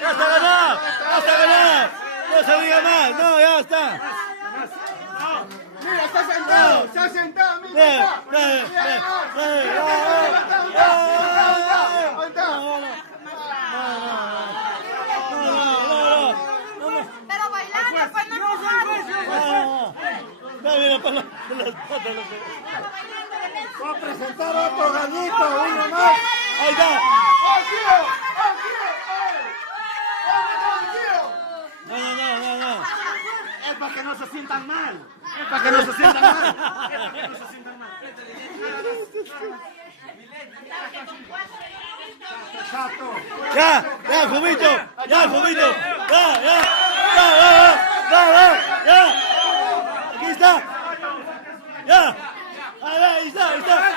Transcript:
Ya está ganado, ya está ganado. No se diga más, no, ya está. Mira, está sentado, está sentado, mira. Pero bailando, pues no. Va a presentar otro gallito, uno más. Ahí está. No. Es para que no se sientan mal. Es para que no se sientan mal. Es para que no se sientan mal. Ya, Jumito. Ya. Aquí está. Ya. Ahí está.